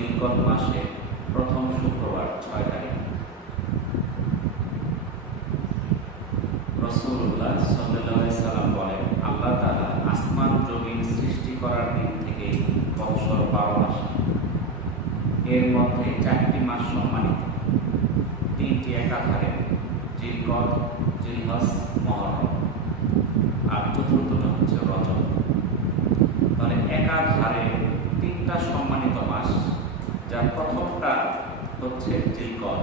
জিলকদ মাসে প্রথম শুক্রবার 6 তারিখ। রাসূলুল্লাহ সাল্লাল্লাহু আলাইহি সাল্লাম বলেন, আল্লাহ তাআলা আসমান জমিন সৃষ্টি করার দিন থেকে বছর 12 মাস, এর মধ্যে 4টি মাস সম্মানিত, 3টি একাধারে, জিলকদ, জিলহজ, মুহররম, আর চতুর্থটা হচ্ছে রজব। তাহলে একাধারে 3টা সম্মানিত মাস, যার প্রথমটা হচ্ছে জিলকদ।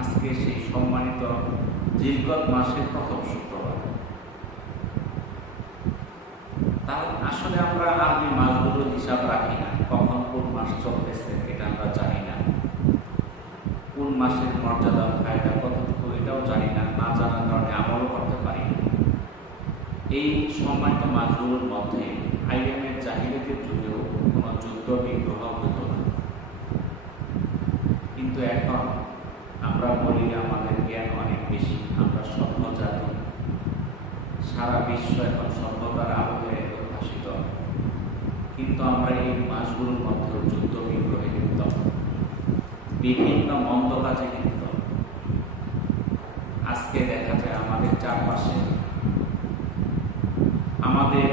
আজকে সেই সম্মানিত জিলকদ মাসের প্রথম শুক্রবার। তাহলে আসলে আমরা আরবি মাসগুলোর হিসাব রাখি না, কখন কোন মাস চলতেছে এটা আমরা জানি না, কোন মাসের মর্যাদা ফায়দা কতটুকু এটাও জানি না, না জানার কারণে আমলও করতে পারি না। এই সম্মানিত মাসগুলোর মধ্যে আইএমের জাহিলিয়াতের যুগেও কোনো যুদ্ধ বিগ্রহ হতো না, কিন্তু এখন আমরা বলি আমাদের জ্ঞান অনেক বেশি, আমরা সভ্য জাতি, সারা বিশ্ব এখন সভ্যতার আলোকে উদ্ভাসিত, কিন্তু আমরা এই মাসগুলোর মধ্যে যুদ্ধ বিগ্রহে লিপ্ত, বিভিন্ন মন্দ কাজে লিপ্ত। আজকে দেখা যায় আমাদের চারপাশে আমাদের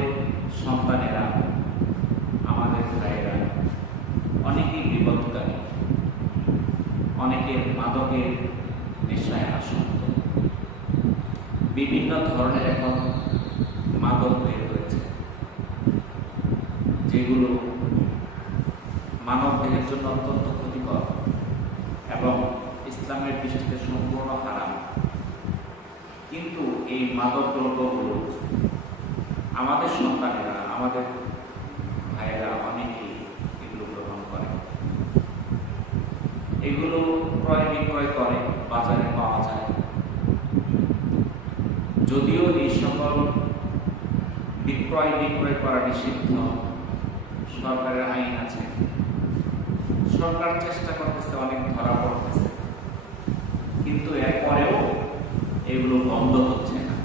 সন্তানেরা, আমাদের ভাইয়েরা অনেকেই বিপদকারী, অনেকের মাদকের নেশায় আসক্ত, বিভিন্ন ধরনের এখন মাদক বের হয়েছে, যেগুলো মানব দেহের জন্য অত্যন্ত ক্ষতিকর এবং ইসলামের দৃষ্টিতে সম্পূর্ণ হারাম। কিন্তু এই মাদক দ্রব্যগুলো আমাদের সন্তানেরা, আমাদের ভাইয়েরা অনেকেই এগুলো গ্রহণ করে, এগুলো ক্রয় বিক্রয় করে, বাজারে পাওয়া যায়। যদিও এই সকল বিক্রয় করা নিষিদ্ধ, সরকারের আইন আছে, সরকার চেষ্টা করতেছে, অনেক ধরা পড়তেছে, কিন্তু এরপরেও এগুলো বন্ধ হচ্ছে না।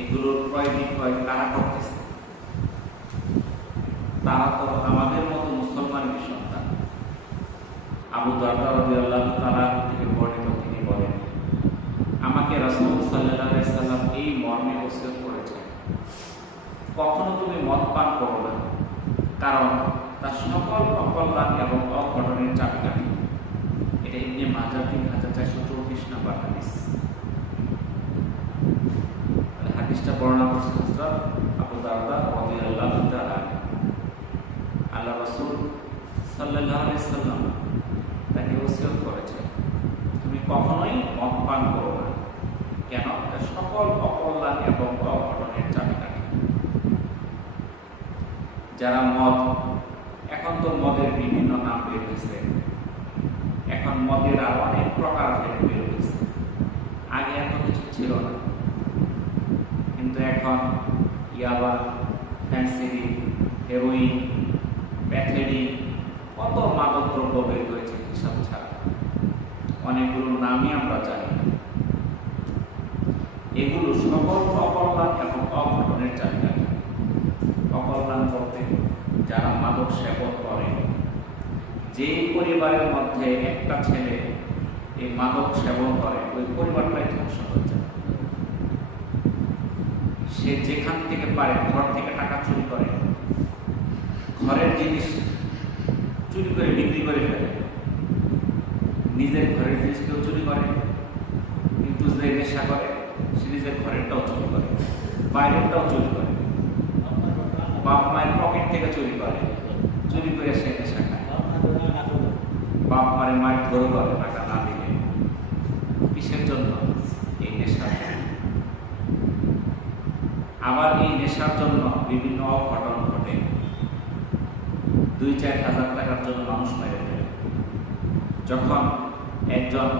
এগুলোর ক্রয় বিক্রয় কারা করতেছে? তারা তো আমাদের মতো মুসলমানের সন্তান। আবু দারদা রাদিয়াল্লাহু তাআলা থেকে বর্ণিত, তিনি বলেন, আমাকে রাসূল সাল্লাল্লাহু আলাইহি সাল্লাম এই মর্মে ওসিয়ত করেছেন, কখনো তুমি মদ পান করো না, কারণ তার সকল অকল্যাণ এবং অঘটনের চাবিকাঠি। এটা ইবনে মাজাহ 3434 নম্বর হাদিস। হাদিসটা বর্ণনা করছেন হযরত আবু দারদা রাদিয়াল্লাহু তাআলা। আল্লাহ রাসূল সাল্লাল্লাহু আলাইহি সাল্লাম তাকে ওসিয়ত করেছেন, তুমি কখনোই মদ পান করো না, কেন? তার সকল অকল্যাণ এবং অঘটনের চাবিকাঠি। যারা মদ, এখন তো মদের বিভিন্ন নাম বের হয়েছে, এখন মদের আর অনেক প্রকার বের হয়েছে, আগে এত কিছু ছিল না, কিন্তু এখন ইয়াবা, ফ্যান্সিডি, হেরোইন, প্যাথেডিন, কত মাদক দ্রব্য বের হয়েছে হিসাব ছাড়া, অনেকগুলো নামই আমরা জানি না। এগুলো সকল অকল্যাণ এবং অঘটনের চাবিকাঠি। অকল্যাণ বলতে যারা মাদক সেবন করে, যে পরিবারের মধ্যে একটা ছেলে এই মাদক সেবন করে, ওই পরিবারটাই ধ্বংস হয়ে যায়। সে যেখান থেকে পারে ঘর থেকে টাকা চুরি করে, ঘরের জিনিস চুরি করে বিক্রি করে ফেলে, নিজের ঘরের জিনিস কেউ চুরি করে, কিন্তু যে নেশা করে সে নিজের ঘরেরটাও চুরি করে, বাইরেরটাও চুরি করে, বাপ মায়ের পকেট থেকে চুরি করে, চুরি করে সে নেশা খায়, বাপ মায়ের মায়ের ধরে করে টাকা না দিলে। কিসের জন্য? এই নেশার জন্য। আবার এই নেশার জন্য বিভিন্ন অঘটন ঘটে। 2-4 হাজার টাকার জন্য মানুষ মেরে ফেলে। যখন একজন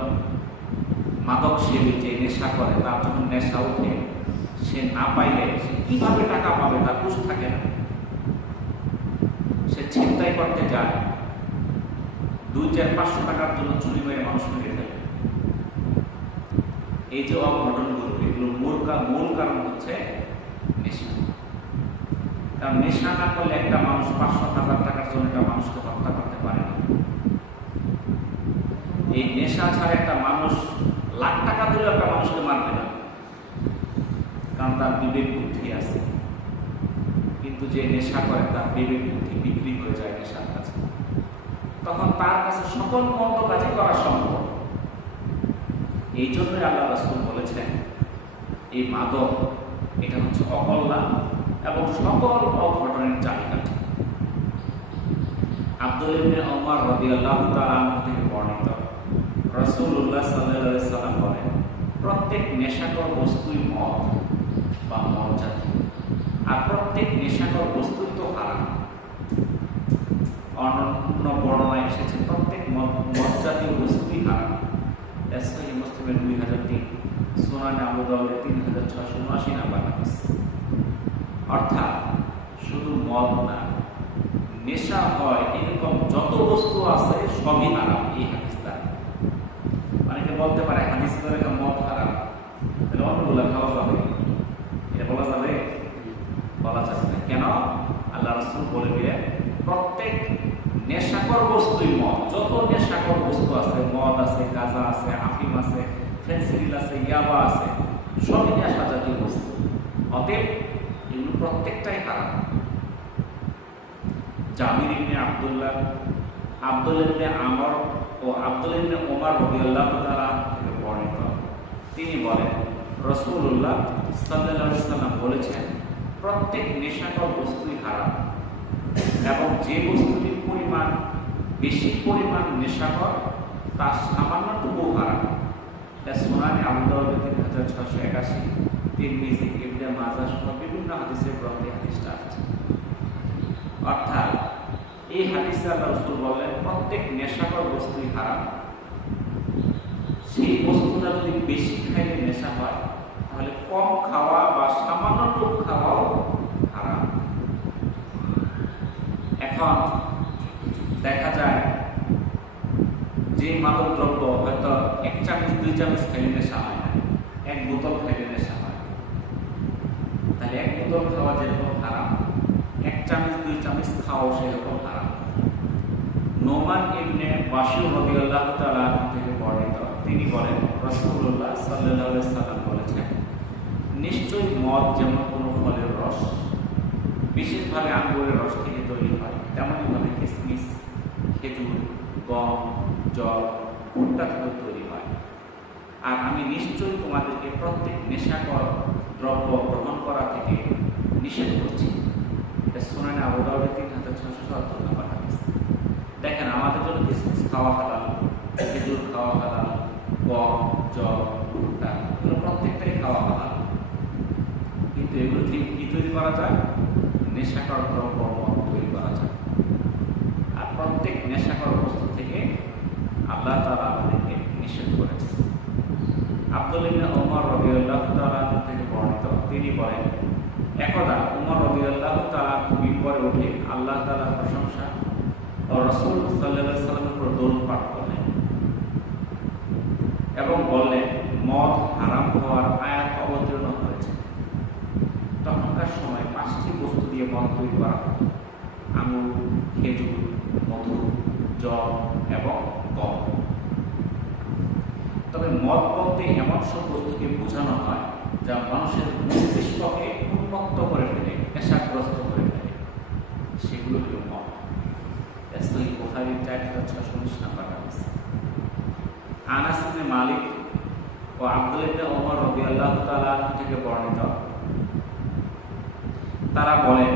মাদক সেবী যে নেশা করে, তার যখন নেশা উঠে, সে না পাইলে সে কিভাবে টাকা পাবে তার হুঁশ থাকে না, সে ছিনতাই করতে যায়, 2-4-500 টাকার জন্য চুরি করে মানুষ মেরে ফেলে। এই যে অঘটনগুলো, এগুলো মূল কারণ হচ্ছে নেশা। কারণ নেশা না করলে একটা মানুষ 500,000 টাকার জন্য একটা মানুষকে হত্যা করতে পারে না। এই নেশা ছাড়া একটা মানুষ লাখ টাকা দিলেও একটা মানুষকে মারবে না, কারণ তার বিবেক বুদ্ধি আছে। কিন্তু যে নেশা করে তার বিবেক বুদ্ধি বিক্রি হয়ে যায় নেশার কাছে, তখন তার কাছে সকল মন্দ কাজে করা সম্ভব। এই জন্যই আল্লাহ রাসূল বলেছেন এই মাদক এটা হচ্ছে অকল্যাণ এবং সকল অঘটনের চাবিকাঠি। আব্দুল ইবনে ওমর রাদিয়াল্লাহু তাআলা আনহু থেকে বর্ণিত, রাসূলুল্লাহ সাল্লাল্লাহু আলাইহি সাল্লাম বলেন, প্রত্যেক নেশাকর বস্তুই মদ বা মদ জাতীয়, আর প্রত্যেক নেশাকর বস্তুই তো হারাম। অন্য বর্ণনায় এসেছে প্রত্যেক মদ জাতীয় বস্তুই হারাম। সহিহ মুসলিমের 2003, সুনানে আবু দাউদের 3679 নাম্বার হাদিস। অর্থাৎ শুধু মদ না, নেশা হয় এরকম যত বস্তু আছে সবই হারাম এই হাদিস দ্বারা। অনেকে বলতে পারে হাদিস ধরে মদ হারাম, তাহলে অন্যগুলো খাওয়া যাবে, এটা বলা যাবে? বলা যাবে না। কেন? আল্লাহ রাসূল বলে দিলেন প্রত্যেক নেশাকর বস্তুই মদ। যত নেশাকর বস্তু আছে, মদ আছে, গাঁজা আছে, আফিম আছে, ফেন্সিডিল আছে, ইয়াবা আছে, সবই নেশা জাতীয় বস্তু। অতএব এগুলো প্রত্যেকটাই হারাম। জাবির ইবনে আব্দুল্লাহ, আব্দুল ইবনে আমর ও আব্দুল ইবনে ওমর রাদিয়াল্লাহু তাআলা থেকে বর্ণিত, তিনি বলেন রাসূলুল্লাহ সাল্লাল্লাহু আলাইহি সাল্লাম বলেছেন প্রত্যেক নেশাকর বস্তুই হারাম এবং যে বস্তুটির পরিমাণ বেশি পরিমাণ নেশাকর তার সামান্যটুকু হারাম। সুনানে আবু দাউদ 3681, তিরমিজি, ইবনে মাজাহ সহ বিভিন্ন হাদিসের গ্রন্থে হাদিসটা আছে। অর্থাৎ এই হাদিসে আল্লাহ রাসূল বললেন প্রত্যেক নেশাকর বস্তুই হারাম। সেই বস্তুটা যদি বেশি খাইলে নেশা হয়, তাহলে কম খাওয়া বা সামান্যটুকু খাওয়াও হারাম। এখন দেখা যায় যে মাদক দ্রব্য হয়তো 1 চামচ 2 চামচ খাইলে নেশা হয় না, 1 বোতল খাইলে নেশা হয়, তাহলে 1 বোতল খাওয়া যেরকম হারাম, 1 চামচ 2 চামচ খাওয়া সেরকম হারাম। নোমান ইবনে বাশির রাদিয়াল্লাহু তাআলা থেকে বর্ণিত, তিনি বলেন রাসূলুল্লাহ সাল্লাল্লাহু আলাইহি সাল্লাম বলেছেন নিশ্চয়ই মদ যেমন কোনো ফলের রস, বিশেষভাবে আঙ্গুরের রস থেকে তৈরি হয়, তেমনইভাবে কিশমিশ, খেজুর, গম, জল, ভুট্টা থেকে তৈরি হয়। আর আমি নিশ্চয়ই তোমাদেরকে প্রত্যেক নেশাকর দ্রব্য গ্রহণ করা থেকে নিষেধ করছি। এটা সুনানে আবু দাউদের 3677 নাম্বার হাদিস। দেখেন আমাদের জন্য কিশমিশ খাওয়া হালাল, খেজুর খাওয়া হালাল, গম, জল, ভুট্টা এগুলো প্রত্যেকটাই খাওয়া হালাল, কিন্তু এগুলো থেকে কি তৈরি করা যায়? নেশাকর দ্রব্য মদ তৈরি করা যায়। আর প্রত্যেক নেশাকর বস্তু থেকে আল্লাহ তাআলা আমাদেরকে নিষেধ করেছে। আব্দুল ইবনে ওমর রাদিয়াল্লাহু তাআলা থেকে বর্ণিত, তিনি বলেন একদা ওমর রাদিয়াল্লাহু তাআলা মিম্বরে উঠে আল্লাহ তাআলার প্রশংসা ও রাসূল সাল্লাল্লাহু আলাইহি ওয়াসাল্লামের উপর দরুদ পাঠ করলেন এবং বললেন মদ হারাম হওয়ার আয়াত অবতীর্ণ হয়েছে। তখনকার সময় 5টি বস্তু দিয়ে মদ তৈরি করা হতো: আঙুর, খেজুর, মধু, জল এবং গম। তবে মদ বলতে এমন সব বস্তুকে বোঝানো হয় যা মানুষের মস্তিষ্ককে উন্মত্ত করে ফেলে, নেশাগ্রস্ত করে ফেলে, সেগুলো হল মদ। সহিহ বুখারীর 4619 নাম্বার হাদিস। আনাস ইবনে মালিক ও আব্দুল ইবনে ওমর রাদিয়াল্লাহু তাআলা থেকে বর্ণিত, তারা বলেন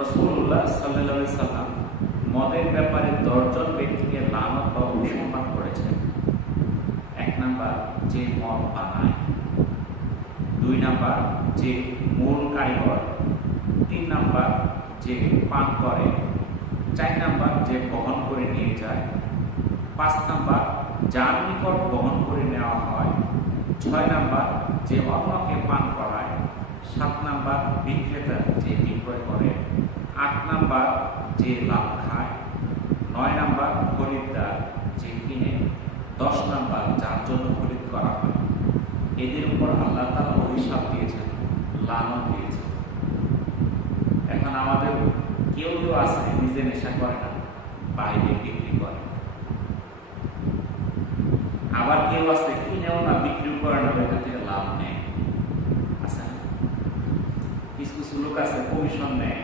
রাসূলুল্লাহ সাল্লাল্লাহু আলাইহি সাল্লাম মদের ব্যাপারে 10 জন ব্যক্তিকে লানত বা অভিসম্পাদ করেছেন। 1 নাম্বার যে মদ বানায়, 2 নাম্বার যে মূল কারিগর, 3 নাম্বার যে পান করে, 4 নাম্বার যে বহন করে নিয়ে যায়, 5 নাম্বার যার নিকট বহন করে নেওয়া হয়, 6 নাম্বার যে অন্যকে পান করায়, 7 নাম্বার বিক্রেতা যে বিক্রয় করে, 8 নাম্বার যে লাভ খায়, 9 নাম্বার খরিদ্দার যে কিনে, 10 নাম্বার যার জন্য খরিদ করা হয়। এদের উপর আল্লাহ তাআলা অভিশাপ দিয়েছেন, লানত দিয়েছেন। এখন এখন আমাদের কেউ কেউ আছে নিজে নেশা করে না, বাইরে বিক্রি করে। আবার কেউ আছে কিনেও না, বিক্রি করে না, এখান থেকে লাভ নেয়। আছে না? কিছু কিছু লোক আছে কমিশন নেয়,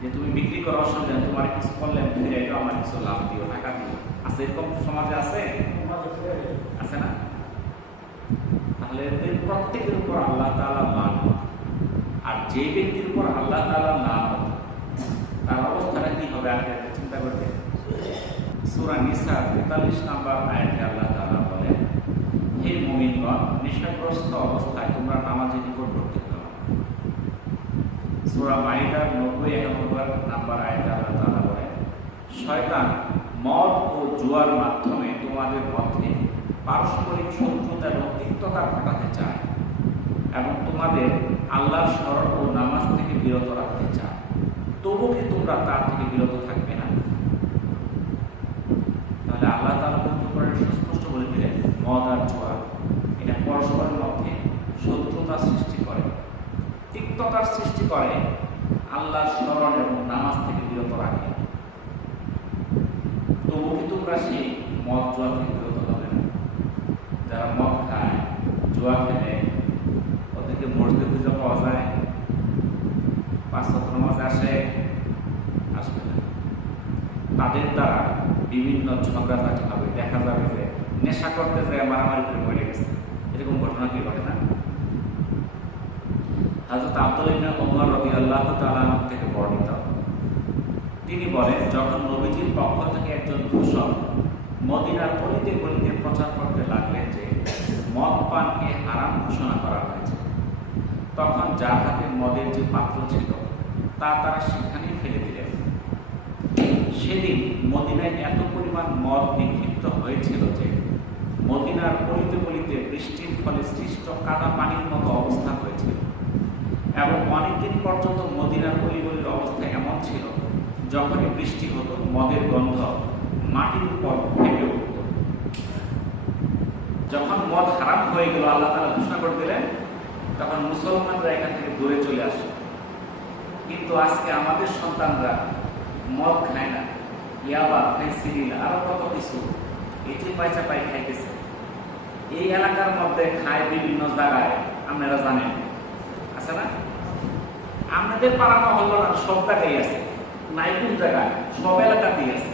যে তুমি বিক্রি করো, অসুবিধা, তোমার কিছু করলে ফিরে এলো, আমার কিছু লাভ দিও, টাকা দিও। আছে এরকম সমাজে আছে? আছে না? তাহলে এদের প্রত্যেকের উপর আল্লাহ তাআলা লানত। আর যে ব্যক্তির উপর আল্লাহ তাআলা লানত, তার অবস্থাটা কি হবে আগে চিন্তা করতে। সূরা নিসা 43 নম্বর আয়াতে আল্লাহ তাআলা বলেন, হে মুমিনগণ, নেশাগ্রস্ত অবস্থায় তোমরা নামাজে নিকটবর্তী হও। সূরা মাইদার 90-91 নম্বর আয়াতে আল্লাহ তাআলা বলেন, শয়তান মদ ও জুয়ার মাধ্যমে তোমাদের মধ্যে পারস্পরিক শত্রুতা এবং তিক্ততা ঘটাতে চায় এবং তোমাদের আল্লাহর স্মরণ ও নামাজ থেকে বিরত রাখতে চায়। তবু কি তোমরা তার থেকে বিরত থাকবে না? তাহলে আল্লাহ তাআলা সুস্পষ্ট বলে দিলেন, মদ আর জুয়া এটা পরস্পরের মধ্যে শত্রুতা সৃষ্টি করে, তিক্ততার সৃষ্টি করে, আল্লাহর স্মরণ এবং নামাজ থেকে বিরত রাখে। তবু কি তোমরা সেই মদ জুয়া থেকে বিরত হবে না? যারা মদ খায়, জুয়া খেলে, ওদেরকে মসজিদে পুজো পাওয়া যায়, 5 ওয়াক্ত নামাজ আসে? আসবে না। তাদের দ্বারা বিভিন্ন ঝগড়াঝাটি হবে, দেখা যাবে যে নেশা করতে যায় মারামারি করে মরে গেছে। এরকম ঘটনা কি ঘটে না? হযরত আব্দুল্লাহ ইবনে ওমর রাদিয়াল্লাহু তাআলা থেকে বর্ণিত, তিনি বলেন, যখন নবীজির পক্ষ থেকে একজন দূষণ মদিনার গলিতে গলিতে প্রচার করতে লাগলেন যে মদ পানকে হারাম ঘোষণা করা হয়েছে, তখন যার হাতে মদের যে পাত্র ছিল তা তারা সেখানেই ফেলে দিলেন। সেদিন মদিনায় এত পরিমাণ মদ নিক্ষিপ্ত হয়েছিল যে মদিনার গলিতে গলিতে বৃষ্টির ফলে সৃষ্ট কাদা পানির মতো অবস্থা হয়েছিল এবং অনেকদিন পর্যন্ত মদিনার গলিগলির অবস্থা এমন ছিল, যখনই বৃষ্টি হতো মদের গন্ধ মাটির উপর ভেসে উঠত। যখন মদ হারাম হয়ে গেল, আল্লাহ তাআলা ঘোষণা করে দিলেন, তখন মুসলমানরা এখান থেকে দূরে চলে আসে। কিন্তু আজকে আমাদের সন্তানরা মদ খায় না, ইয়াবা, ফেন্সিডিল, আরো কত কিছু এটি পয়সা পাই খাইতেছে। এই এলাকার মধ্যে খায় বিভিন্ন জায়গায়, আপনারা জানেন, আছে না? আমাদের পাড়া মহল্লা সব জায়গায় আছে, নাই কোন জায়গায়, সব এলাকাতেই আছে।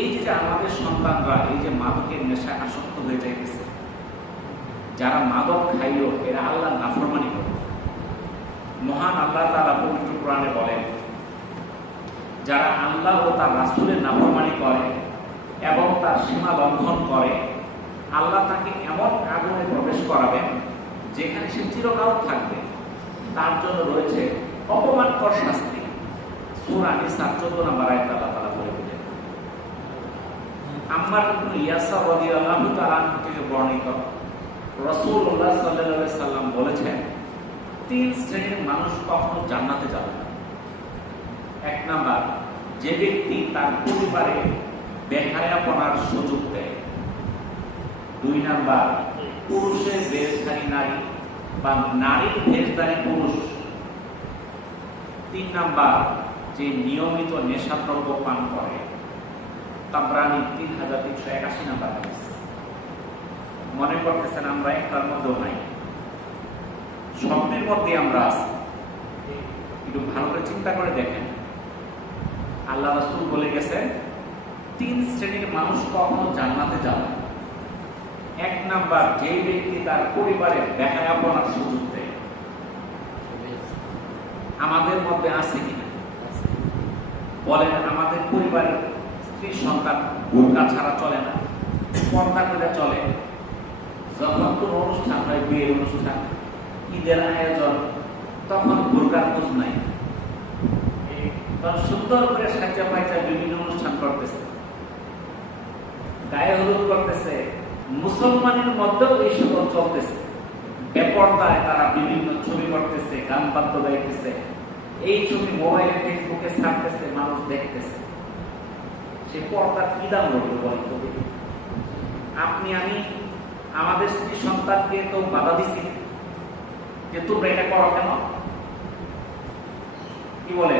এই যে আমাদের সন্তানরা এই যে মাদকের নেশায় আসক্ত হয়ে যাইতেছে, যারা মাদক খাইল এরা আল্লাহ নাফরমানি করে। মহান আল্লাহ তাআলা পবিত্র কোরআনে বলেন, যারা আল্লাহ ও তার রাসূলের নাফরমানি করে এবং তার সীমা লঙ্ঘন করে, আল্লাহ তাকে এমন আগুনে প্রবেশ করাবেন যেখানে সে চিরকাল থাকবে। তার জন্য রয়েছে অপমানকর শাস্তি। সূরা নিসা 14 নম্বর আয়াতে আল্লাহ তাআলা বলে দিলেন। আম্মার ইবনে ইয়াসার রাদিয়াল্লাহু তাআলা থেকে বর্ণিত, রাসূলুল্লাহ সাল্লাল্লাহু আলাইহি সাল্লাম বলেছেন, 3 শ্রেণীর মানুষ কখনো জান্নাতে যাবে না। 1 নাম্বার, যে ব্যক্তি তার পরিবারে বেহায়াপনার সুযোগ দেয়। 2 নাম্বার, পুরুষের বেশধারী নারী বা নারীর বেশধারী পুরুষ। 3 নাম্বার, যে নিয়মিত নেশাদ্রব্য পান করে। তাবরানী 3381 নাম্বার হাদিস। মনে করতেছেন আমরা একটার মধ্যেও নাই, স্বপ্নের মধ্যে আমরা আছি। একটু ভালো করে চিন্তা করে দেখেন, আল্লাহ রাসূল বলে গেছেন 3 শ্রেণীর মানুষ কখনো জান্নাতে যাবে না। 1 নাম্বার, যে ব্যক্তি তার পরিবারের বেহায়াপনার সুযোগ দেয়। আমাদের মধ্যে আছে কিনা বলেন? আমাদের পরিবারের স্ত্রী সন্তান বোরকা ছাড়া চলে না, পর্দা করে চলে। যখন কোনো অনুষ্ঠান হয়, বিয়ের অনুষ্ঠান, ঈদের আয়োজন, তখন বোরকার খোঁজ নাই, তখন সুন্দর করে সাজা পাইজা বিভিন্ন অনুষ্ঠান করতেছে, গায়ে হলুদ করতেছে। মুসলমানের মধ্যেও এই সকল চলতেছে। বেপরদায় তারা বিভিন্ন ছবি করতেছে, গান বাদ্য গাইতেছে, এই ছবি মোবাইলে ফেসবুকে ছাড়তেছে, মানুষ দেখতেছে। সে পর্দার কি দাম রইল বলতো? আপনি আমি আমাদের স্ত্রী সন্তানকে তো বাধা দিচ্ছি যে তোমরা এটা করো কেন? কি বলে,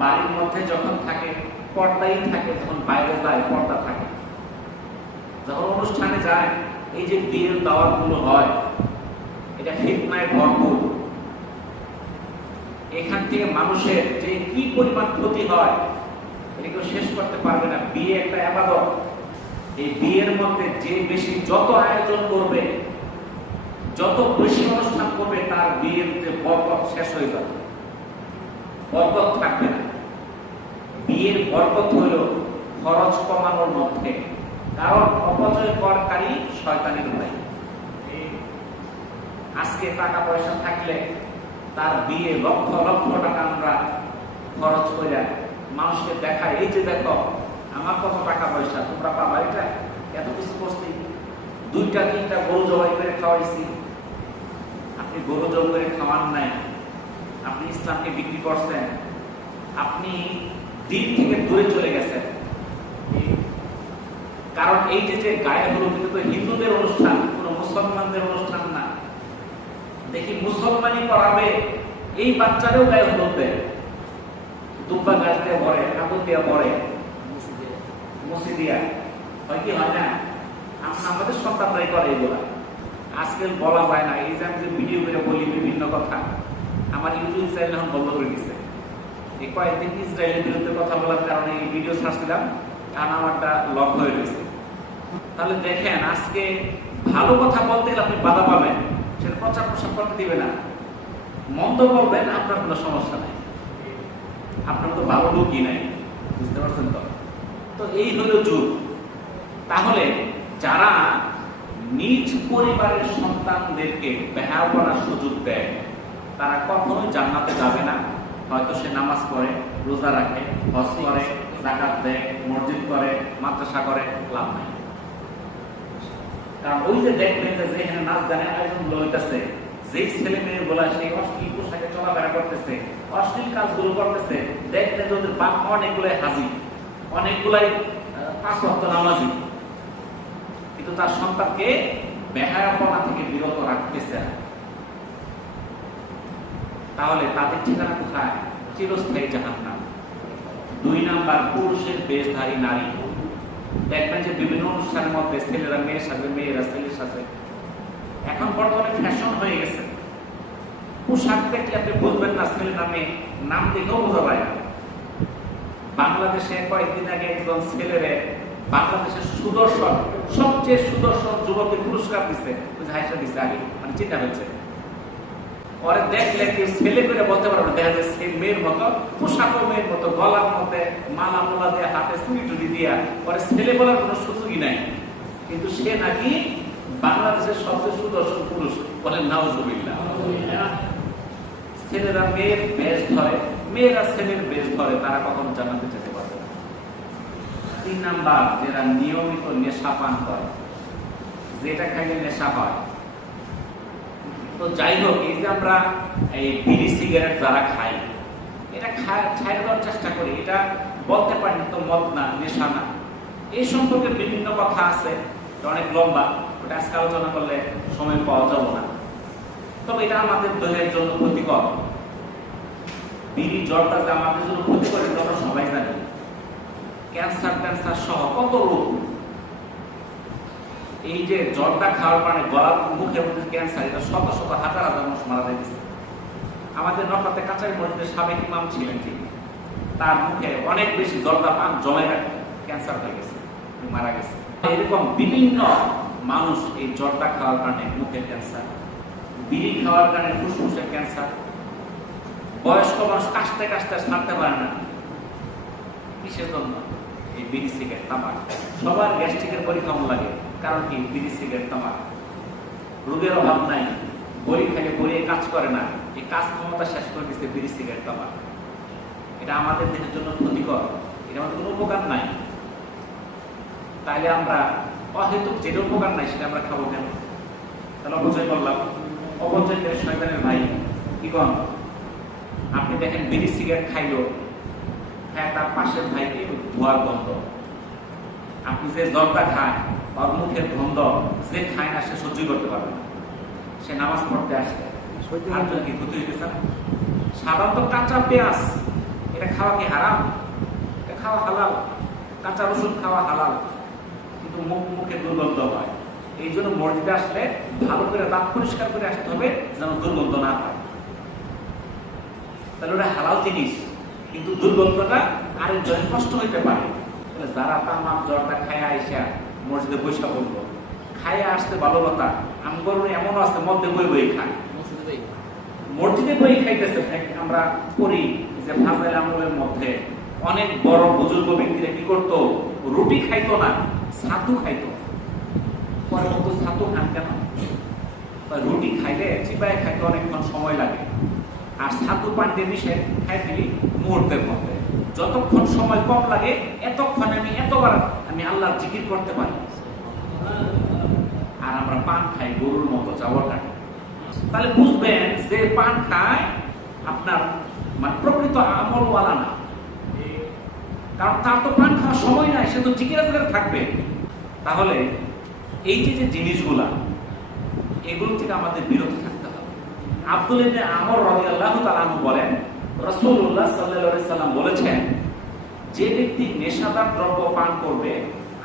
বাড়ির মধ্যে যখন থাকে পর্দাই থাকে, যখন বাইরে যায় পর্দা থাকে। যখন অনুষ্ঠানে যায়, এই যে বিয়ের দাওয়াত গুলো হয়, এটা ফিতনায় ভরপুর। এখান থেকে মানুষের যে কি পরিমাণ ক্ষতি হয় এটা কেউ শেষ করতে পারবে না। বিয়ে একটা ইবাদত। এই বিয়ের মধ্যে যে বেশি যত আয়োজন করবে, যত বেশি অনুষ্ঠান করবে, তার বিয়ের যে বরকত শেষ হয়ে যাবে, বরকত থাকবে না। বিয়ের বরকত হইল খরচ কমানোর মধ্যে, কারণ অপচয় করকারী শয়তানের ভাই। আজকে টাকা পয়সা থাকলে তার বিয়ে লক্ষ লক্ষ টাকা আমরা খরচ করে মানুষকে দেখায়, এই যে দেখো আমার কত টাকা পয়সা, তোমরা পাবা, এটা এত কিছু করছি, 2-3টা গরু জবাই করে খাওয়াইছি। আপনি গরু জবাই করে খাওয়ান নাই, আপনি ইসলামকে বিক্রি করছেন, আপনি দিন থেকে দূরে চলে গেছেন। কারণ এই যে গায়ে হলুদ, কিন্তু হিন্দুদের অনুষ্ঠান, কোন মুসলমানদের অনুষ্ঠান না। দেখি মুসলমানই করাবে, এই বাচ্চারেও গায়ে হলুদ দেয়, দুব্বা গাছ দিয়ে ভরে, কাপড় দিয়ে ভরে, মুসি দিয়া, হয় কি হয় না? আমাদের সন্তানরাই করে এগুলা। আজকাল বলা যায় না। এই যে আমি যে ভিডিও করে বলি বিভিন্ন কথা, আমার ইউটিউব চ্যানেল এখন বন্ধ করে দিচ্ছে। এই কয়েকদিন ইসরায়েলের বিরুদ্ধে কথা বলার কারণে এই ভিডিও ছাড়ছিলাম, কারণ আমারটা লক হয়ে গেছে। তাহলে দেখেন, আজকে ভালো কথা বলতে গেলে আপনি বাধা পাবেন, সেটা প্রচার প্রসার করতে দিবে না। মন্দ বলবেন, আপনার কোনো সমস্যা নাই, আপনার তো ভালো লোকই নাই, বুঝতে পারছেন তো? তো এই হলো যুগ। তাহলে যারা নিজ পরিবারের সন্তানদেরকে বেহা করার সুযোগ দেয়, তারা কখনোই জান্নাতে যাবে না। হয়তো সে নামাজ পড়ে, রোজা রাখে, হজ করে, যাকাত দেয়, মসজিদ করে, মাদ্রাসা করে, লাভ নাই। কারণ ওই যে দেখবেন যে যেখানে নাচ গানের আয়োজন হইতেছে, যেই ছেলে মেয়ে গুলা সেই অশ্লীল পোশাকে চলাফেরা করতেছে, অশ্লীল কাজগুলো করতেছে, দেখবেন যে ওদের বাপ অনেকগুলাই হাজি, অনেকগুলাই 5 ওয়াক্ত নামাজি, কিন্তু তার সন্তানকে বেহায়াপনা থেকে বিরত রাখতেছে। তাহলে তাদের ঠিকানা কোথায়? চিরস্থায়ী জাহান্নাম। 2 নাম্বার, পুরুষের বেশধারী নারী। দেখবেন যে বিভিন্ন অনুষ্ঠানের মধ্যে ছেলেরা মেয়ের সাথে, মেয়েরা ছেলের সাথে। এখন বর্তমানে ফ্যাশন হয়ে গেছে, পোশাক দেখলে আপনি বুঝবেন না ছেলে না মেয়ে, নাম দেখেও বোঝা যায় না। বাংলাদেশে কয়েকদিন আগে একজন ছেলেরে বাংলাদেশের সুদর্শন, সবচেয়ে সুদর্শন যুবকের পুরস্কার দিচ্ছে, হাইসা দিচ্ছে আগে, মানে চিন্তা হচ্ছে। পরে দেখলে কেউ ছেলে করে বলতে পারবে, দেখা যায় সে মেয়ের মতো, পোশাকও মেয়ের মতো, গলার মধ্যে মালা মোলা দিয়ে, হাতে চুড়ি টুড়ি দিয়া, পরে ছেলে বলার কোনো সুযোগই নাই, কিন্তু সে নাকি বাংলাদেশের সবচেয়ে সুদর্শন পুরুষ। বলেন নাউজুবিল্লাহ। ছেলেরা মেয়ের বেশ ধরে, মেয়েরা ছেলের বেশ ধরে, তারা কখনো জান্নাতে যেতে পারবে না। 3 নাম্বার, যারা নিয়মিত নেশা পান করে, যেটা খাইলে নেশা হয়। তো যাই হোক, এই যে আমরা এই বিড়ি সিগারেট যারা খাই, এটা ছাড় দেওয়ার চেষ্টা করি, এটা বলতে পারি তো মদ না, নেশা না। এই সম্পর্কে বিভিন্ন কথা আছে, অনেক লম্বা, ওটা আজকে আলোচনা করলে সময় পাওয়া যাবে না। তবে এটা আমাদের দেহের জন্য ক্ষতিকর। বিড়ি জলটা যে আমাদের জন্য ক্ষতিকর, এটা আমরা সবাই জানি। ক্যান্সার সহ কত রোগ। এই যে জলটা খাওয়ার কারণে গলার মুখের মধ্যে ক্যান্সার, এটা শত শত হাজার হাজার মানুষ মারা যাইতেছে। আমাদের নকাতে কাছারি মসজিদের সাবেক ইমাম ছিলেন, ঠিক, তার মুখে অনেক বেশি জলটা পান জমে রাখে, ক্যান্সার হয়ে গেছে, মারা গেছে। এরকম বিভিন্ন মানুষ এই জলটা খাওয়ার কারণে মুখের ক্যান্সার, বিড়ি খাওয়ার কারণে ফুসফুসের ক্যান্সার, বয়স্ক মানুষ কাশতে কাশতে ছাড়তে পারে না। কিসের জন্য? এই বিড়ি সিগারেট তামাক। সবার গ্যাস্ট্রিকের পরীক্ষা লাগে, কারণ কি? বিড়ি সিগারেট তামাক। রোগের অভাব নাই, বড়ি খাইলে বড়ি কাজ করে না, এই কাজ ক্ষমতা শেষ করে দিচ্ছে বিড়ি সিগারেট তামাক। এটা আমাদের দেহের জন্য ক্ষতিকর, এটা আমাদের কোনো উপকার নাই। তাইলে আমরা অহেতুক যেটা উপকার নাই সেটা আমরা খাবো কেন? তাহলে অপচয় করলাম। অপচয় করে শয়তানের ভাই। কি কন? আপনি দেখেন বিড়ি সিগারেট খাইলো, হ্যাঁ, তার পাশের ভাইকে ধোয়ার গন্ধ। আপনি যে জলটা খায়, ওর মুখের গন্ধ যে খায় না সে সহ্য করতে পারবে না, সে নামাজ পড়তে আসে, আর জন্য কি ক্ষতি হইতেছে না? সাধারণত কাঁচা পেঁয়াজ এটা খাওয়া কি হারাম? এটা খাওয়া হালাল। কাঁচা রসুন খাওয়া হালাল, কিন্তু মুখে দুর্গন্ধ হয়। এই জন্য মসজিদে আসলে ভালো করে দাঁত পরিষ্কার করে আসতে হবে, যেন দুর্গন্ধ না হয়। তাহলে ওটা হালাল জিনিস, কিন্তু দুর্গন্ধটা আরেকজনের কষ্ট হইতে পারে। যারা তামাক জর্দা খায় আইসা মসজিদে পয়সা বলবো, খায় আসতে ভালো কথা। আমি করবো এমনও আছে মধ্যে বই বই খায়, মসজিদে বই খাইতেছে। আমরা করি যে ফাজাইল আমলের মধ্যে অনেক বড় বুজুর্গ ব্যক্তিরা কি করতো, রুটি খাইতো না, ছাতু খাইতো। পরে বলতো ছাতু খান কেন? রুটি খাইলে চিবায় খাইতে অনেকক্ষণ সময় লাগে, আর ছাতু পান দিয়ে মিশে খাই ফেলি মুহূর্তের মধ্যে। যতক্ষণ সময় কম লাগে এতক্ষণ এতবার আমি আল্লাহর জিকির করতে পারি। আর আমরা পান খাই গরুর মতো চাওয়া খাই। তাহলে বুঝবেন যে পান খায় আপনার মানে প্রকৃত আমলওয়ালা না, কারণ তার তো পান খাওয়ার সময় নাই, সে তো জিকির থাকবে। তাহলে এই যে জিনিসগুলা, এগুলো থেকে আমাদের বিরত থাকতে হবে। আব্দুল ইবনে আমর রাদিয়াল্লাহু তাআলা আনহু বলেন, রাসূলুল্লাহ সাল্লাল্লাহু আলাইহি সাল্লাম বলেছেন, যে ব্যক্তি নেশাদার দ্রব্য পান করবে,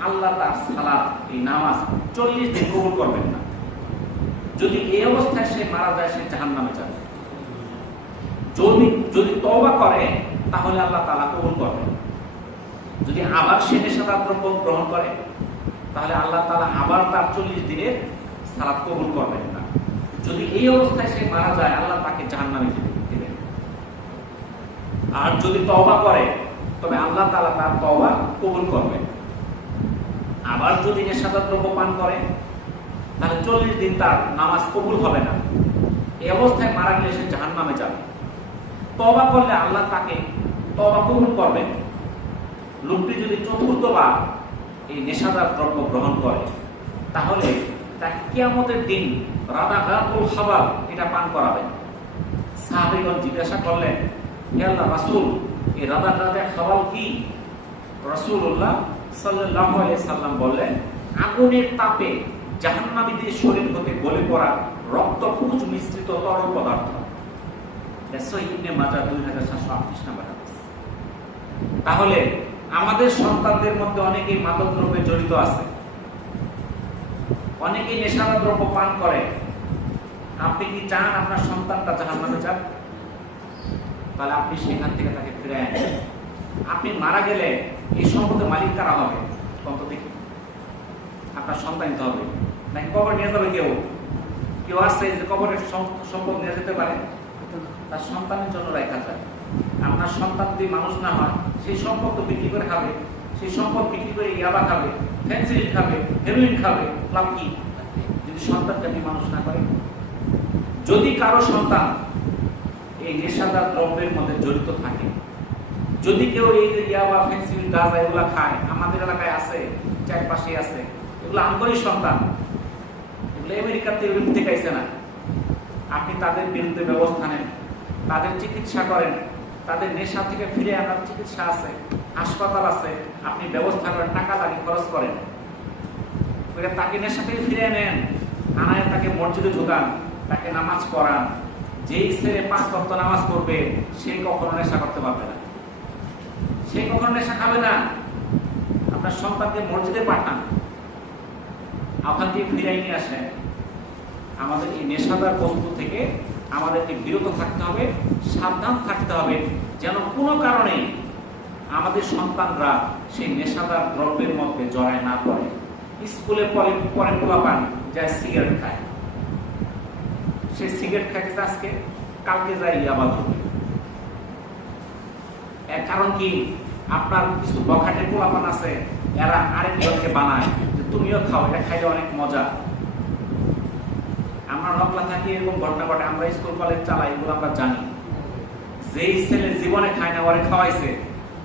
আল্লাহ তার সালাত, এই নামাজ 40 দিন কবুল করবেন না। যদি এই অবস্থায় সে মারা যায়, সে জাহান্নামে যাবে। যদি তওবা করে, তাহলে আল্লাহ তাআলা কবুল করবেন। যদি আবার সে নেশাদার দ্রব্য গ্রহণ করে, তাহলে আল্লাহ তাআলা আবার তার 40 দিনের সালাত কবুল করবেন না। যদি এই অবস্থায় সে মারা যায়, আল্লাহ তাকে জাহান্নামে দিবেন। আর যদি তওবা করে, তবে আল্লাহ তাআলা তার তওবা কবুল করবেন। আবার যদি নেশাদার দ্রব্য পান করে, তাহলে 40 দিন তার নামাজ কবুল হবে না। এই অবস্থায় মারা গেলে সে জাহান্নামে যাবে। তওবা করলে আল্লাহ তাকে তওবা কবুল করবেন। লোকটি যদি চতুর্থবার এই নেশাদার দ্রব্য গ্রহণ করে, তাহলে তাকে কিয়ামতের দিন রাদাগাতুল খাবার এটা পান করাবেন। সাহাবীগণ জিজ্ঞাসা করলেন, হে আল্লাহর রাসূল, এই রাদাগাতুল খাবার কি? রাসূলুল্লাহ সাল্লাল্লাহু আলাইহি সাল্লাম বললেন, আগুনের তাপে জাহান্নামীদের শরীর হতে গলে পড়া রক্তপুঞ্জ মিশ্রিত তরল পদার্থ। সহিহ ইবনে মাজাহ 2738 নম্বর হাদিস। তাহলে আমাদের সন্তানদের মধ্যে অনেকেই মাদক দ্রব্যে জড়িত আছে, অনেকেই নেশাদার দ্রব্য পান করে। আপনি কি চান আপনার সন্তানটা জাহান্নামে যাক? তাহলে আপনি সেখান থেকে তাকে ফিরে আনেন। আপনি মারা গেলে এই সম্পদের মালিক কারা হবে? কত দেখি আপনার সন্তান তো হবে নাকি কবর নিয়ে যাবে? কেউ আছে যে কবরের সম্পদ নিয়ে যেতে পারে? তার সন্তানের জন্য রেখা যায়। আপনার সন্তান যদি মানুষ না হয়, সেই সম্পদ তো বিক্রি করে খাবে, সেই সম্পদ বিক্রি করে ইয়াবা খাবে, ফেন্সিডিল খাবে, হেরোইন খাবে। লাভ কি যদি সন্তানকে মানুষ না করে? যদি কারো সন্তান এই নেশাদার দ্রব্যের মধ্যে জড়িত থাকে, যদি কেউ এই ইয়াবা, ফেন্সিডিল, গাঁজা এগুলা খায়, আমাদের এলাকায় আছে, চারপাশে আছে, এগুলো আমগরই সন্তান, এগুলো আমেরিকা থেকে আইছে না। আপনি তাদের বিরুদ্ধে ব্যবস্থা নেন, তাদের চিকিৎসা করেন, তাদের নেশা থেকে ফিরে আনার চিকিৎসা আছে, হাসপাতাল আছে, আপনি ব্যবস্থা করেন, টাকা লাগে খরচ করেন, তাকে নেশা থেকে ফিরে নেন, আনায় তাকে মসজিদে ঢোকান, তাকে নামাজ পড়ান। যেই ছেলে 5 ওয়াক্ত নামাজ পড়বে, সে কখনো নেশা করতে পারবে না, সে কখনো নেশা খাবে না। আপনার সন্তানকে মসজিদে পাঠান, ওখান থেকে ফিরাই নিয়ে আসেন। আমাদের এই নেশাদার বস্তু থেকে আমাদেরকে বিরত থাকতে হবে, সাবধান থাকতে হবে, যেন কোনো কারণে আমাদের সন্তানরা সেই নেশাদার দ্রব্যের মধ্যে জড়ায় না পড়ে। স্কুলে পরে পোলাপান যায় সিগারেট খায়, সে সিগারেট খাইতে আজকে, কালকে যায় ইয়াবা ধরবে। এর কারণ কি? আপনার কিছু বখাটে পোলাপান আছে, এরা আরেকজনকে বানায় যে তুমিও খাও, এটা খাইলে অনেক মজা। আমরা নকলা থাকি, এরকম ঘটনা ঘটে, আমরা স্কুল কলেজ চালাই, এগুলো আমরা জানি। যেই ছেলে জীবনে খায় না, ওরে খাওয়াইছে,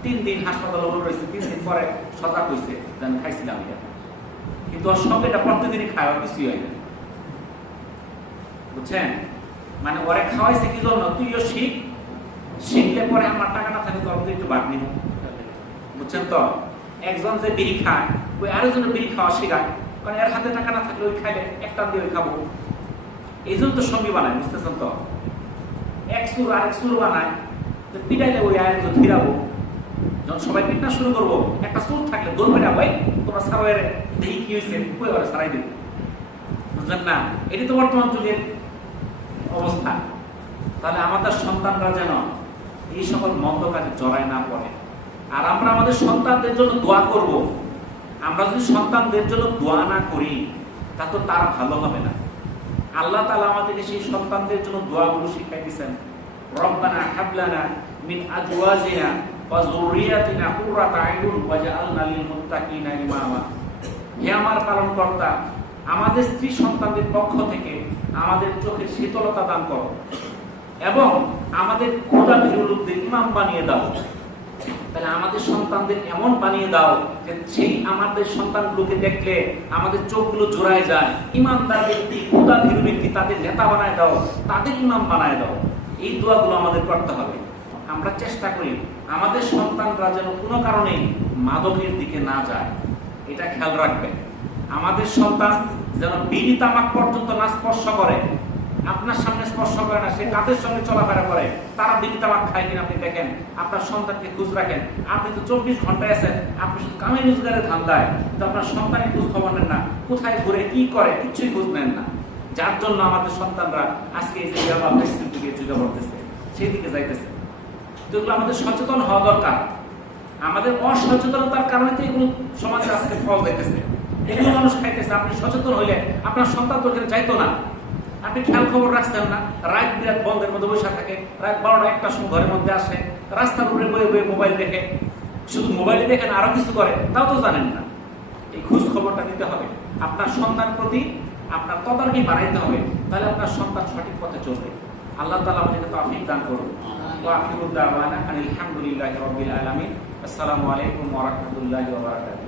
3 দিন হাসপাতালে রয়েছে, 3 দিন পরে সজাগ হয়েছে, আমি খাইছিলাম এটা, কিন্তু ওর সঙ্গে এটা প্রতিদিনই খায়, ওর কিছুই হয় না। বুঝছেন? মানে ওরে খাওয়াইছে কি জন্য? তুইও শিখলে পরে আমার টাকা না থাকে, তোর একটু বাদ নিব। বুঝছেন তো? একজন যে বিড়ি খায়, ওই আরেকজনের বিড়ি খাওয়া শেখায়, কারণ এর হাতে টাকা না থাকলে ওই খাইলে একটা দিয়ে খাবো, এই জন্য তো সঙ্গী বানায়। বুঝতেছেন তো? এক সুর আরেক সুর বানায়, তো পিটাইলে ওই আরেকজন ফিরাবো। যখন সবাই পিটনা শুরু করবো, একটা সুর থাকলে দৌড় না, ভাই তোমরা সারোয়ের দেখি কি হয়েছে, কই ওরা সারাই দেবে। বুঝলেন না? এটি তো বর্তমান যুগের অবস্থা। তাহলে আমাদের সন্তানরা যেন এই সকল মন্দ কাজে জড়ায় না পড়ে। আর আমরা আমাদের সন্তানদের জন্য দোয়া করব। আমরা যদি সন্তানদের জন্য দোয়া না করি, তা তো তার ভালো হবে না। আল্লাহ তাআলা আমাদেরকে সেই সন্তানদের জন্য দোয়াগুলো শিখাই দিয়েছেন। রব্বানা হাব লানা মিন আজওয়াজিনা ওয়া যুররিয়াতিনা কুররাতা আইয়ুন ওয়াজআলনা লিল মুত্তাকিনা ইমামা। হে আমার পালনকর্তা, আমাদের স্ত্রী সন্তানদের পক্ষ থেকে আমাদের চোখের শীতলতা দান করো এবং আমাদের ক্ষুধার্ত লোকদের ইমাম বানিয়ে দাও। তাহলে আমাদের সন্তানদের এমন বানিয়ে দাও যে সেই আমাদের সন্তানগুলোকে দেখলে আমাদের চোখগুলো জোড়ায় যায়। ইমানদার ব্যক্তি, ক্ষুধার্ত ব্যক্তি, তাদের নেতা বানায় দাও, তাদের ইমাম বানায় দাও। এই দোয়াগুলো আমাদের করতে হবে। আমরা চেষ্টা করি আমাদের সন্তানরা যেন কোনো কারণেই মাদকের দিকে না যায়, এটা খেয়াল রাখবেন। আমাদের সন্তান যেন বিড়ি তামাক পর্যন্ত না স্পর্শ করে। আপনার সামনে স্পর্শ করে না, সে কাদের সঙ্গে চলাফেরা করে, তারা বিড়ি তামাক খায় কিনা আপনি দেখেন। আপনার সন্তানকে খোঁজ রাখেন। আপনি তো 24 ঘন্টায় আছেন, আপনি শুধু কামে রোজগারের ধান্দায়, কিন্তু আপনার সন্তানের খোঁজ খবর নেন না, কোথায় ঘুরে কি করে কিছুই খোঁজ নেন না। যার জন্য আমাদের সন্তানরা আজকে এই যে যুগে বলতেছে, সেই দিকে যাইতেছে। যেগুলো আমাদের সচেতন হওয়া দরকার। আমাদের অসচেতনতার কারণে তো এগুলো সমাজে আজকে ফল দেখতেছে, এগুলো মানুষ খাইতেছে। আপনি সচেতন হইলে আপনার সন্তান তো এখানে চাইতো না। আপনি খেয়াল খবর রাখছেন না, রাত বিরাত বন্ধের মধ্যে বসে থাকে, রাত 12টা 1টার সময় ঘরের মধ্যে আসে, রাস্তার উপরে বয়ে বয়ে মোবাইল দেখে, শুধু মোবাইলে দেখেন আরো কিছু করে, তাও তো জানেন না। এই খোঁজ খবরটা নিতে হবে। আপনার সন্তান প্রতি আপনার তদারকি বাড়াইতে হবে, তাহলে আপনার সন্তান সঠিক পথে চলবে। আল্লাহ তাআলা আমাদেরকে তৌফিক দান করুন। ওয়া আখিরু দাওয়ানা আলহামদুলিল্লাহি রাব্বিল আলামিন। আসসালামু আলাইকুম ওয়া রাহমাতুল্লাহি ওয়া বারাকাতুহু।